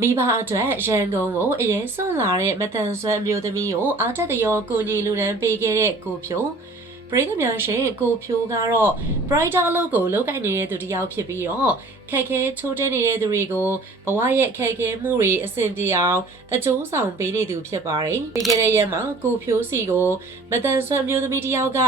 မိဘအတွက်ရန်ကုန်ကိုအရင်ဆွန့်လာတဲ့မတန်ဆွမ်းအမျိုးသမီးကိုအားတက်တရောကိုကြီးလူဒန်းပေးခဲ့တဲ့ကိုဖြိုပရိသတ်များရှင်ကိုဖြိုးကတော့ brighter အလုပ်ကိုလုပ်ကိုင်နေတဲ့သူတစ်ယောက်ဖြစ်ပြီးတော့ခက်ခဲချိုးတဲ့နေတဲ့သူတွေကိုဘဝရဲ့ခက်ခဲမှုတွေအဆင်ပြေအောင်အကျိုးဆောင်ပေးနေသူဖြစ်ပါတယ်။ပြီးခဲ့တဲ့ရက်မှာကိုဖြိုးစီကိုမတန်ဆွမ်းအမျိုးသမီးတစ်ယောက်က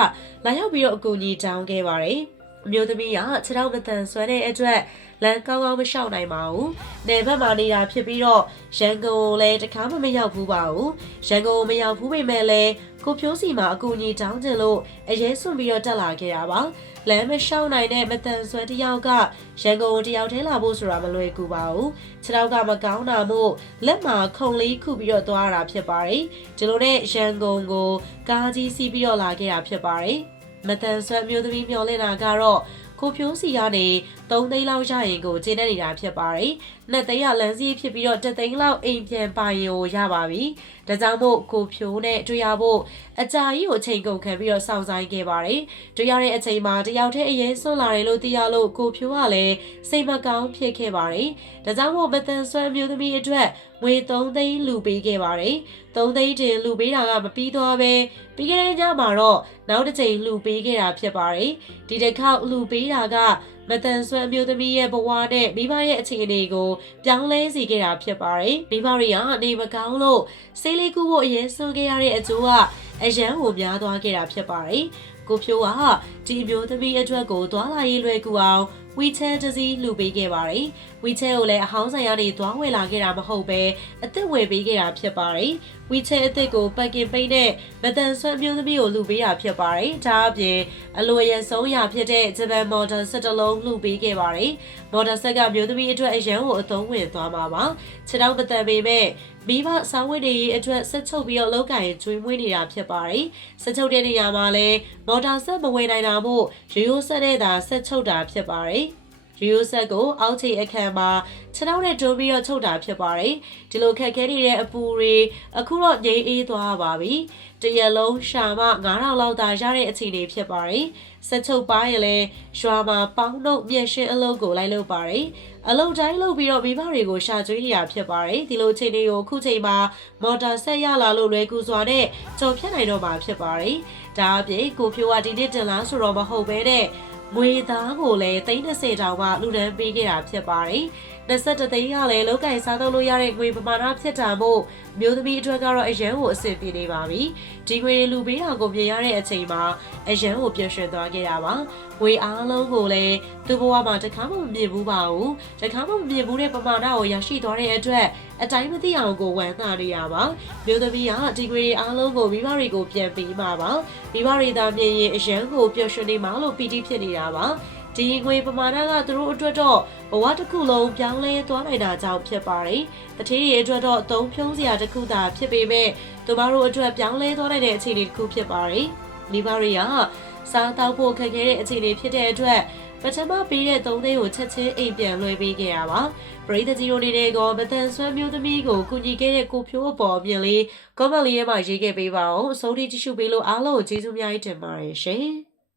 လာရောက်ပြီးတော့အကူအညီတောင်းခဲ့ပါတယ်။ အမျိုးသမီးကခြေထောက်မတန်ဆွမ်းတဲ့အတွက်လမ်းကောင်းကောင်းမလျှောက်နိုင်ပါဘူး။နယ်ဘက်မှာနေတာဖြစ်ပြီးတော့ရန်ကုန်ကိုလည်းတခါမှမရောက်ဘူးပါဘူး။ရန်ကုန်ကိုမရောက်ဘူးပေမဲ့လည်းကိုဖြိုးစီမှာအကူအညီတောင်းချင်လို့အရေးစွန့်ပြီးတော့တက်လာခဲ့တာပါ။လမ်းမလျှောက်နိုင်တဲ့မတန်ဆွမ်းတစ်ယောက်ကရန်ကုန်တယောက်တည်းလာဖို့ဆိုတာမလွယ်ကူပါဘူး။ခြေထောက်ကမကောင်းတာမို့လက်မှာခုံလေးခုပြီးတော့သွားရတာဖြစ်ပါတယ်။ဒီလိုနဲ့ရန်ကုန်ကိုကားကြီးစီးပြီးတော့လာခဲ့တာဖြစ်ပါတယ်။ မတန်ဆွမ်းမျိုးသမီးမျောလင့်တာကတော့ကိုဖြိုးစီကနေ 3သိန်းလောက်ရရင်ကိုကျင်းနေနေတာဖြစ်ပါတယ်။နှစ်သိန်းရလမ်းစီးဖြစ်ပြီးတော့1သိန်းလောက်အိမ်ပြန်ပိုင်ကိုရပါပြီ။ဒါကြောင့်မို့ကိုဖြိုးနဲ့တွေ့ရဖို့အကြာကြီးကိုအချိန်ကုန်ခံပြီးတော့စောင့်ဆိုင်ခဲ့ပါတယ်။တွေ့ရတဲ့အချိန်မှာတယောက်တည်းအရင်ဆွန့်လာတယ်လို့သိရလို့ကိုဖြိုးကလည်းစိတ်မကောင်းဖြစ်ခဲ့ပါတယ်။ဒါကြောင့်မို့မတန်ဆွမ်းမျိုးသမီးအတွက်ငွေ3သိန်းလူပေးခဲ့ပါတယ်။3သိန်းတင်လူပေးတာကမပြီးသွားပဲပြီးခဲ့တဲ့ညမှာတော့နောက်တစ်ချိန်လူပေးခဲ့တာဖြစ်ပါတယ်။ဒီတစ်ခေါက်လူပေးတာက မတန်ဆွမ်းအမျိုးသမီးရဲ့ဘဝနဲ့မိဘရဲ့အခြေအနေကိုပြောင်းလဲစေခဲ့တာဖြစ်ပါတယ်။မိဘတွေကနေမကောင်းလို့ဆေးလေးကူဖို့အရင်ဆွန်ခဲ့ရတဲ့အကျိုးက အရန်ကိုများသွားခဲ့တာဖြစ်ပါတယ်။ကိုဖြိုးကဒီအမျိုးသမီးအတွက်ကိုသွားလာရေးလွယ်ကူအောင် WeChat တစ်စီးလှူပေးခဲ့ပါတယ်။ WeChat ကိုလည်းအဟောင်းဆိုင်ကနေသွားဝယ်လာခဲ့တာမဟုတ်ပဲအစ်စ်ဝယ်ပေးခဲ့တာဖြစ်ပါတယ်။ WeChat အစ်စ်ကိုပတ်ကင်ပိတ်နဲ့မတန်ဆွမ်းမျိုးသမီးကိုလှူပေးတာဖြစ်ပါတယ်။ဒါအပြင်အလိုရဆုံးရာဖြစ်တဲ့ဂျပန်မော်ဒယ်ဆက်တလုံးလှူပေးခဲ့ပါတယ်။မော်ဒယ်ဆက်ကမျိုးသမီးအတွက်အရန်ကိုအသုံးဝင်သွားမှာပါ။ခြေထောက်မတန်ပေမဲ့ မိဘစာဝတ်တွေအတွက်ဆက်ချုပ်ပြီးတော့လောက်ကင်ကျွေးမွေးနေတာဖြစ်ပါတယ်။ဆက်ချုပ်တဲ့နေရာမှာလည်းမော်တာဆက်မဝယ်နိုင်တာမို့ရိုးရိုးဆက်တဲ့သာဆက်ချုပ်တာဖြစ်ပါတယ်။ ရီယိုဆက်ကိုအောက်ခြေအခန်းမှာခြေထောက်နဲ့တိုးပြီးတော့ချုပ်တာဖြစ်ပါတယ်ဒီလိုခက်ခဲနေတဲ့အပူတွေအခုတော့ငြိမ်းအေးသွားပါပြီတရက်လုံးရှာမ9000လောက်သာရတဲ့အခြေအနေဖြစ်ပါတယ်ဆက်ချုပ်ပါရင်လည်းရွာမှာပေါင်းတော့မျက်ရှင်းအလုပ်ကိုလိုက်လုပ်ပါတယ်အလုပ်တိုင်းလုပ်ပြီးတော့မိဘတွေကိုရှာကျွေးနေရဖြစ်ပါတယ်ဒီလိုချိန်တွေကိုခုချိန်မှာမော်တာဆက်ရလာလို့လွယ်ကူစွာနဲ့ကြော်ဖြတ်နိုင်တော့မှာဖြစ်ပါတယ်ဒါအပြင်ကိုဖြိုးကဒီနေ့တင်လားဆိုတော့မဟုတ်ပဲတဲ့ ငွေသားကိုလည်း30တောင်မှလူဒန်းပေးခဲ့တာဖြစ်ပါတယ်။21သိန်းကလည်းလောက်ကင်စားသုံးလို့ရတဲ့ငွေပမာဏဖြစ်တာမို့မျိုးသမီးအတွက်ကတော့အရန်ကိုအဆင်ပြေနေပါပြီ။ဒီငွေလူပေးတာကိုမြင်ရတဲ့အချိန်မှာအရန်ကိုပျော်ရွှင်သွားခဲ့တာပါ။ငွေအားလုံးကိုလည်းသူ့ဘဝမှာတခါမှမမြင်ဘူးပါဘူး။တခါမှမမြင်ဘူးတဲ့ပမာဏကိုရရှိသွားတဲ့အတွက်အတိုင်းမသိအောင်ကိုဝမ်းသာနေရပါ။မျိုးသမီးကဒီငွေတွေအားလုံးကိုမိဘတွေကိုပြန်ပေးမှာပါ။မိဘတွေသာမြင်ရင်အရန်ကိုပျော်ရွှင်နေမှာလို့ပီတိဖြစ်နေတာပါ။ဒီငွေပမာဏကသူတို့အတွက်တော့ဘဝတစ်ခုလုံးပြောင်းလဲသွားနိုင်တာကြောင့်ဖြစ်ပါတယ်။တတိယအတွက်တော့အသုံးဖြုံးစရာတစ်ခုသာဖြစ်ပေမဲ့သူတို့အတွက်ပြောင်းလဲသွားနိုင်တဲ့အခြေအနေတစ်ခုဖြစ်ပါတယ်။မိဘတွေကစားတောက်ဖို့ခက်ခဲတဲ့အခြေအနေဖြစ်တဲ့အတွက်ပထမပေးတဲ့သုံးသိန်းကိုချက်ချင်းအိမ်ပြန်လွှဲပေးခဲ့ရပါပရိသတ်ကြီးတို့နေတဲ့ကမတန်ဆွမ်းမျိုးသမီးကိုကူညီခဲ့တဲ့ကိုဖြိုးအပေါ်မြင်လေးကောမန့်လေးထဲမှာရေးခဲ့ပေးပါအောင်အစိုးရကြည့်ရှုပေးလို့အားလုံးကိုကျေးဇူးများတင်ပါတယ်ရှင်